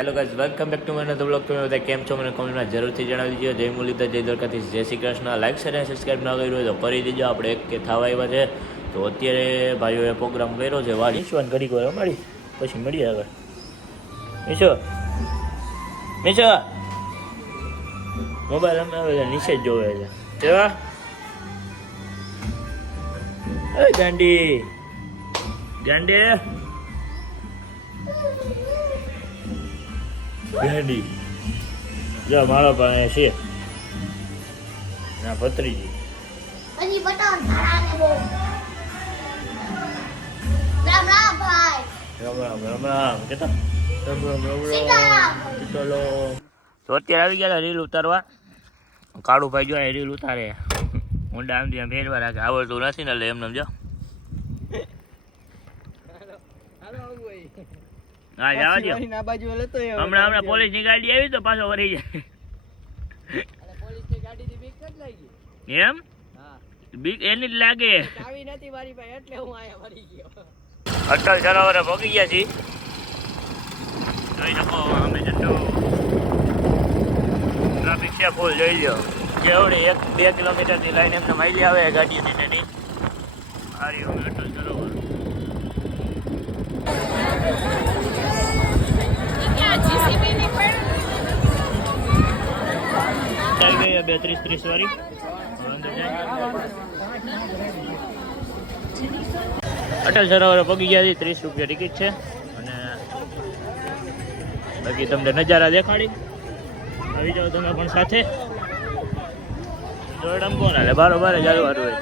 Hello guys, welcome back to my another blog. તમે બધા કેમ છો મને કોમેન્ટમાં જરૂરથી જણાવી દીજો. જય મુરલીધર, જય દ્વારકાધીશ, જય શ્રી કૃષ્ણ. લાઈક શેર અને સબસ્ક્રાઈબ ના કર્યું હોય તો કરી દીજો. આપણે એક કે થવા આવ્યા છે તો અત્યારે ભાઈઓએ પ્રોગ્રામ કર્યો છે વાડી ઈશ્વન ઘડીક વાર અમારી પછી મળીએ આગળ. મીશો મીશો મોબાઈલ અમે નીચે જ જોવે છે કેવા ગાંડી ગાંડી ગાંડી જો મારા પાસે છે ના ભત્રીજી હજી બતાવો ધારાને બહુ રામ રામ ભાઈ રામ રામ રામ રામ કેતા રામ રામ રામ સીતારામ. ચલો તો અત્યારે આવી ગયા રીલ ઉતારવા. કાળું ભાઈ જો રીલ ઉતારે ઊંડા આમ ત્યાં ફેરવા રાખે આવડતું નથી ને એટલે એમને જો હા જવા દો. હમણાં પોલીસ ની ગાડી આવી તો પાછો વળી જાય એમ બીક એની જ લાગે. અટલ સરોવરે પહોંચી ગયા છીએ. જોઈ શકો અમે જેટલું ટ્રાફિક છે ફૂલ જોઈ લો. કેવડી 1-2 કિલોમીટરની લાઈન એમને માઇલી આવે ગાડીઓની તેની. સારી અમે અટલ સરોવર થઈ ગઈ 32-30 વાળી. અંદર જાય અટલ સરોવરે પગી ગયા છે. 30 રૂપિયા ટિકિટ છે અને બાકી તમને નજારા દેખાડી આવી જાઓ તમે પણ સાથે. દોડમ કોણ હાલે બારોબાર જ હાલવાનું હોય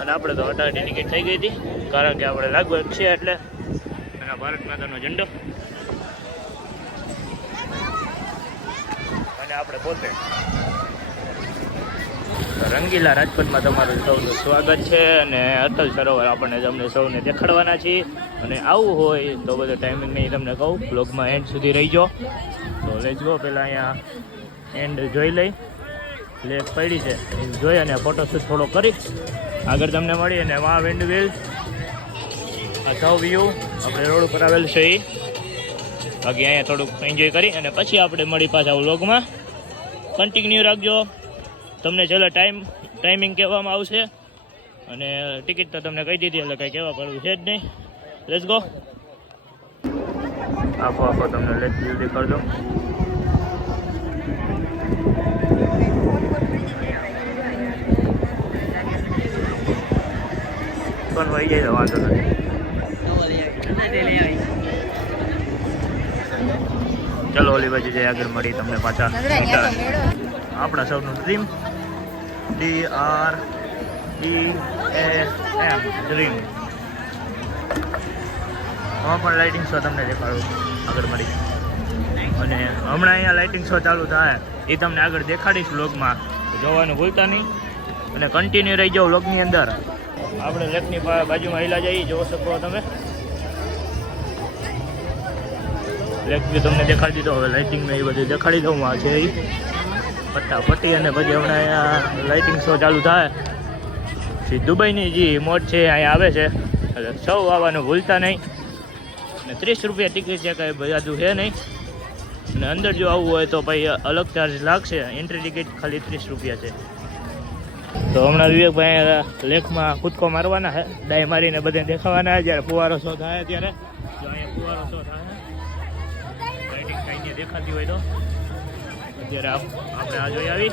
અને આપણે તો 18ની ટિકિટ થઈ ગઈ હતી કારણ કે આપણે લાગવગ છે એટલે એના ભારત માતાનો ઝંડો અને આપણે પોતે રંગીલા રાજકોટમાં તમારું સૌનું સ્વાગત છે અને અટલ સરોવર આપણને તમને સૌને દેખાડવાના છીએ. અને આવું હોય તો બધો ટાઈમિંગ નહીં તમને કહું, બ્લોગમાં એન્ડ સુધી રહીજો. તો લેટ્સ ગો. પહેલાં અહીંયા એન્ડ જોઈ લઈ લેક પડી છે જોઈ અને ફોટોશૂટ થોડો કરી આગળ તમને મળી. અને વાં વિન્ડ વ્હીલ આ સૌ વ્યૂ આપણે રોડ ઉપર આવેલ છે એ બાકી અહીંયા થોડુંક એન્જોય કરી અને પછી આપણે મળી પાછા વ્લોગમાં. કન્ટિન્યુ રાખજો. તમને છેલ્લે ટાઈમિંગ કહેવામાં આવશે અને ટિકિટ તો તમને કહી દીધી એટલે કંઈ કહેવા પડવું છે જ નહીં. Let's go. આપો તમને લેટ જલ્દી કરજો. પણ વહી જાય તો વાંધો નથી. ચલો ઓલી બાજુ જઈ આગળ મળી તમને પાછા. આપણા સૌનું ડ્રીમ DREAM ડ્રીમ. આમાં પણ લાઇટિંગ શો તમને દેખાડું આગળ મળી. અને હમણાં અહીંયા લાઇટિંગ શો ચાલુ થાય એ તમને આગળ દેખાડીશ વ્લોગમાં. જોવાનું ભૂલતા નહીં અને કન્ટિન્યુ રહી જાઓ વ્લોગની અંદર. આપણે લેકની બાજુમાં હિલા જઈએ જોઈ શકો તમે. લેક બી તમને દેખાડી દીધો. હવે લાઇટિંગને એ બધું દેખાડી દઉં. આ છે એ ફટાફટી અને પછી હમણાં અહીંયા લાઇટિંગ શો ચાલુ થાય પછી દુબઈની જે મોજ છે અહીંયા આવે છે એટલે સૌ આવવાનું ભૂલતા નહીં. અને 30 રૂપિયા ટિકિટ છે, કંઈ બધું છે નહીં. અને અંદર જો આવવું હોય તો ભાઈ અલગ ચાર્જ લાગશે. એન્ટ્રી ટિકિટ ખાલી 30 રૂપિયા છે. તો હમણાં વિવેકભાઈ લેકમાં કૂદકો મારવાના છે, ડાય મારીને બધે દેખાવાના છે. જ્યારે ફુવારો શો થાય ત્યારે જો અહીંયા ફુવારો શો થાય લાઇટિંગ કાંઈ દેખાતી હોય તો અત્યારે આપણે આ જોઈ આવી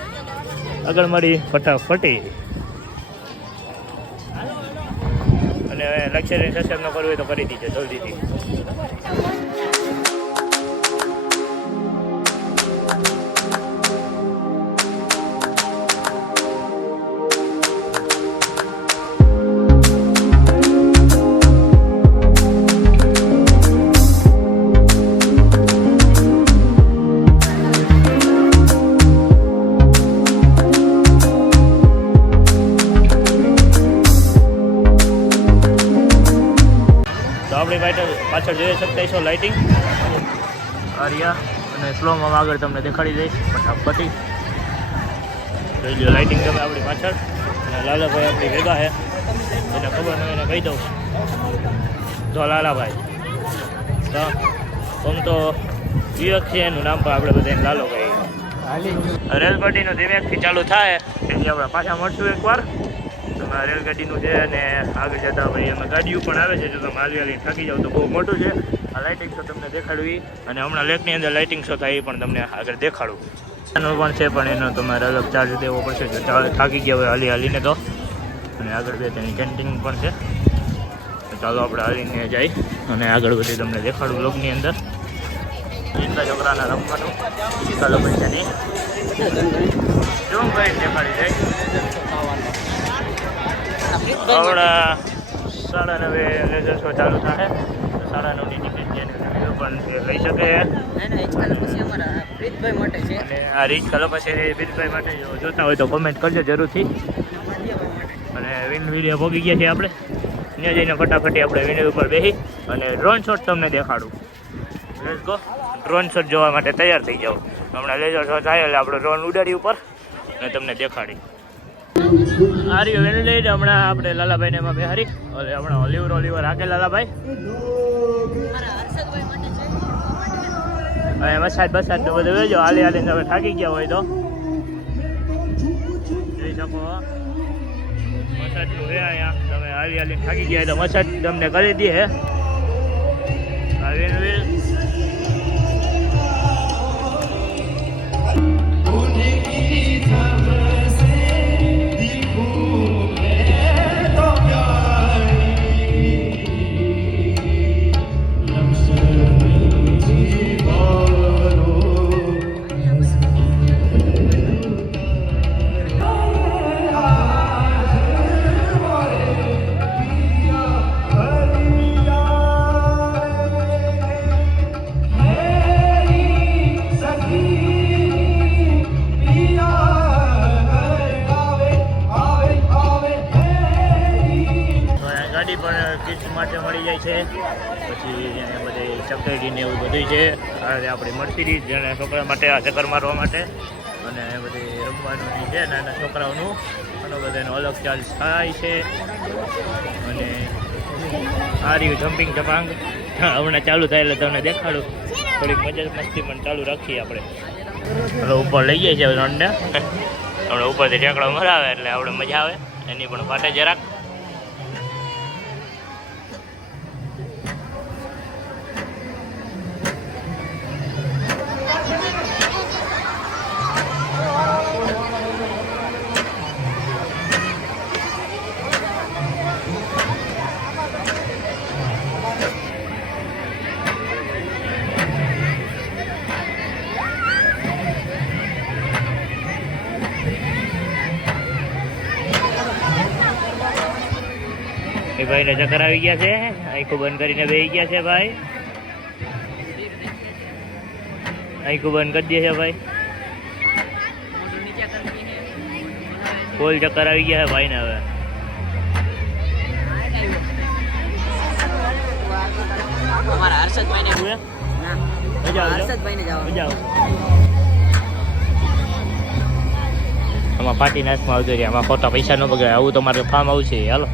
આગળ મળી ફટાફટી. અને લક્ષ્ય સબસ્ક્રાઈબ ન કરવું હોય તો કરી દીજો જલ્દીથી. આપણી પાછળ જોઈ શકતા છો લાઇટિંગ આરિયા અને સ્લોમાં આગળ તમને દેખાડી દઈશ ફટાફટી. જોઈ લો લાઇટિંગ તમે આપણી પાછળ. અને લાલાભાઈ આપણી ભેગા છે, એને ખબર ન એને કહી દઉં. તો લાલાભાઈ તો આમ તો વિવેક છે, એનું નામ પણ આપણે બધાને લાલો કહીએ. રેલગાડીનું વિવેકથી ચાલુ થાય એટલે આપણે પાછા મળશું એકવાર. તમે રેલગાડીનું છે અને આગળ જતા ભાઈ એમાં ગાડીઓ પણ આવે છે. જો તમે હાલી થાકી જાવ તો બહુ મોટું છે. આ લાઇટિંગ શો તમને દેખાડવી અને હમણાં લેકની અંદર લાઇટિંગ શો થાય એ પણ તમને આગળ દેખાડું. એનો પણ છે પણ એનો તમારે અલગ ચાર્જ દેવો પડશે. જો થાકી ગયા હોય હાલીને તો. અને આગળ બે તેની કેન્ટીન પણ છે. ચાલો આપણે હાલીને જઈ અને આગળ બધી તમને દેખાડું બ્લોગની અંદર. ચિંતા છોકરાના રમવાનું ચાલો પૈસાની જો ભાઈ દેખાડી જાય. હમણાં 9:30 લેઝર શો ચાલુ થાય. 9:30ની ટિકિટ છે પણ લઈ શકે. અને આ રીચ કલર પછી બીજભાઈ માટે જોતા હોય તો કોમેન્ટ કરજો જરૂરથી. અને વિડીયો ભોગી ગયા છીએ આપણે. ત્યાં જઈને ફટાફટી આપણે વિડીયો ઉપર બેસી અને ડ્રોન શોટ તમને દેખાડું. Let's go. ડ્રોન શોટ જોવા માટે તૈયાર થઈ જાઓ. હમણાં લેઝર શો થાય એટલે આપણે ડ્રોન ઉડાડી ઉપર અને તમને દેખાડી. આ રહ્યો વેનલેજ. હમણાં આપણે લાલાભાઈને એમાં બેહારી હમણાં ઓલિવર હાકે લાલાભાઈ. હવે મસાજ બસાજ તો બધું વેજો. હાલીને તમે થાકી ગયા હોય તો જોઈ શકો. મસાજનું હે અહીંયા. તમે હાલીને થાકી ગયા હોય તો મસાજ તમને કરી દે. હે આ વેનવેલ માટે મળી જાય છે. પછી બધી ચકડી ને એવું બધું છે. આપણી મર્સિડીઝ જેને છોકરા માટે આ ચક્કર મારવા માટે અને બધી રમવાનું છે નાના છોકરાઓનું. ઘણો બધાનો અલગ ચાર્જ થાય છે. અને આ રહ્યું જમ્પિંગ જપાંગ હમણાં ચાલુ થાય એટલે તમને દેખાડું. થોડીક મજા મસ્તી પણ ચાલુ રાખીએ આપણે. હવે ઉપર લઈ જાય છે રણને. હમણાં ઉપરથી ટેકડો મરાવે એટલે આપણે મજા આવે. એની પણ ફાટે જરાક. એ ભાઈને ચક્કર આવી ગયા છે. આંખો બંધ કરીને બેસી ગયા છે ભાઈ. આંખો બંધ કરી દે છે ભાઈ. ફૂલ ચક્કર આવી ગયા છે ભાઈ ને. હવે આમાં પાર્ટી નાચમાં આવતો રહ્યા. આમાં ખોટા પૈસા ન બગાડે. આવું તો મારે ફાર્મ આવશે. હાલો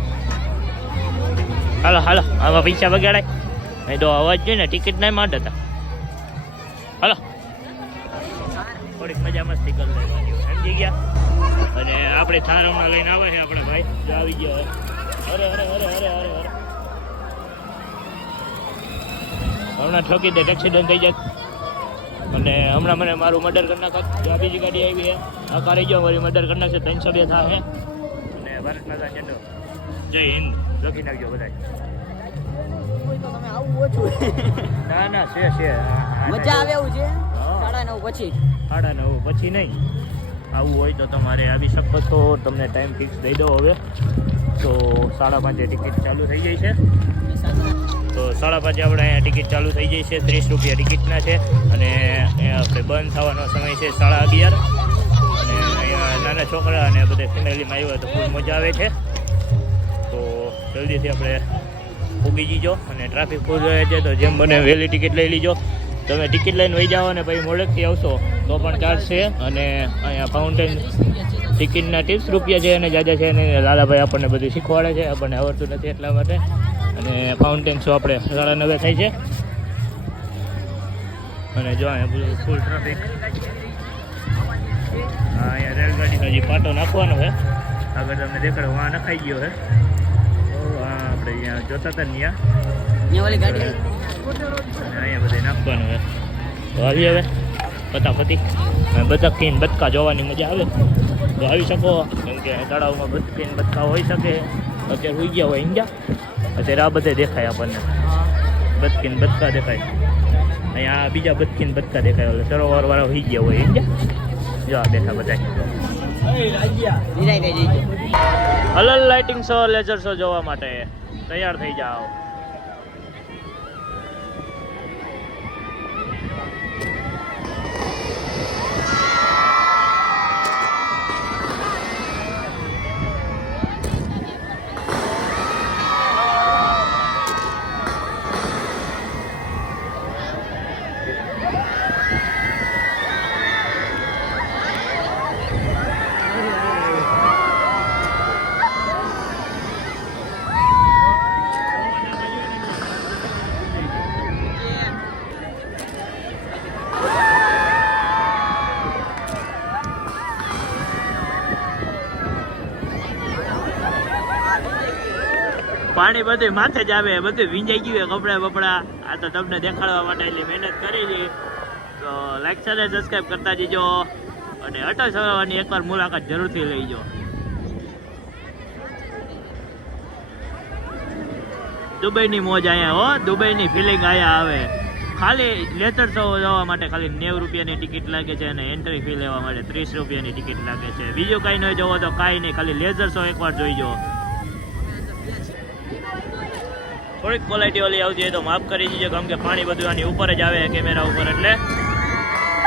હાલો હાલો. આમાં પૈસા બગાડાય નહીં તો અવાજ જોઈએ ને. ટિકિટ નહીં માંડ હતા. હાલો થોડીક મજા મસ્તી કરી લેવાની. સમજી ગયા. અને આપણે થાર હમણાં લઈને આવે છે આપણે ભાઈ. જો આવી ગયો. અરે અરે અરે અરે અરે અરે હમણાં ઠોકી દે. એક્સિડન્ટ થઈ જાય. અને હમણાં મને મારું મર્ડર કરી નાખત. આ બીજી ગાડી આવી છે. આ કારી ગયો મારી મર્ડર કરી નાખશે. 302 થાય. અને ભારત માતા ઝંડો જય હિન્દ લખી નાખજો બધા. ના ના છે મજા આવે એવું છે. 9:30 પછી 9:30 પછી નહીં. આવું હોય તો તમારે આવી શકો છો. તમને ટાઈમ ફિક્સ દઈ દો. હવે તો 5:30 ટિકિટ ચાલુ થઈ જાય છે. તો 5:30 આપણે અહીંયા ટિકિટ ચાલુ થઈ જાય છે. 30 રૂપિયા ટિકિટના છે. અને આપણે બંધ થવાનો સમય છે 11:30. અને અહીંયા નાના છોકરા અને બધા ફેમિલીમાં આવ્યા તો ખૂબ મજા આવે છે. તો જલ્દીથી આપણે પૂગી જઈજો. અને ટ્રાફિક ફૂલ રહે છે તો જેમ બને વહેલી ટિકિટ લઈ લીજો. તમે ટિકિટ લઈને વહી જાઓ અને પછી મોડેકથી આવશો તો પણ ચાર્જ છે. અને અહીંયા ફાઉન્ટેન ટિકિટના 30 રૂપિયા છે. અને જાજા છે અને લાલાભાઈ આપણને બધું શીખવાડે છે. આપણને આવડતું નથી એટલા માટે. અને ફાઉન્ટેન શો આપણે 9:30 થાય છે. અને જો અહીંયા ફૂલ ટ્રાફિક. હા, અહીંયા રેલગાડીનો હજી પાટો નાખવાનો છે. આગળ તમને દેખાડો વાં નખાઈ ગયો છે. તો હા, આપણે અહીંયા જોતા હતા ને અહીંયા ઓલી ગાડી અને અહીંયા બધે નાખવાનું છે. તો આવી હવે ફટાફટી બતકીન બતકા જોવાની મજા આવે તો આવી શકો, કેમ કે તળાવમાં બતકીન બતકા હોઈ શકે. અત્યારે હોઈ ગયા હોય ઈંડા, અત્યારે આ બધે દેખાય આપણને બતકીન બતકા દેખાય. અહીંયા બીજા બતકીન બતકા દેખાય, એટલે સરોવર વાળા હોઈ ગયા હોય ઈંડા. જો આ બેઠા બધા અલલ લાઇટિંગ શો, લેઝર શો જોવા માટે તૈયાર થઈ જાઓ. પાણી બધું માથે જ આવે, બધું ભીંજાઈ ગયું કપડા બપડા. આ તો તમને દેખાડવા માટે એટલી મહેનત કરેલી. તો લાઈક સાથે સબસ્ક્રાઈબ કરતા જજો અને અટલ સરોવરની એકવાર મુલાકાત જરૂરથી લઈજો. દુબઈની મોજ અહીંયા હો, દુબઈની ફિલિંગ અહીંયા આવે. ખાલી લેઝર શો જોવા માટે ખાલી 90 રૂપિયાની ટિકિટ લાગે છે અને એન્ટ્રી ફી લેવા માટે 30 રૂપિયાની ટિકિટ લાગે છે. બીજું કાંઈ નહીં જોવો તો કાંઈ નહીં, ખાલી લેઝર શો એકવાર જોઈજો. થોડીક ક્વોલિટી ઓલી આવતી હોય તો માફ કરી દીજો, કેમ કે પાણી બધું આની ઉપર જ આવે કેમેરા ઉપર, એટલે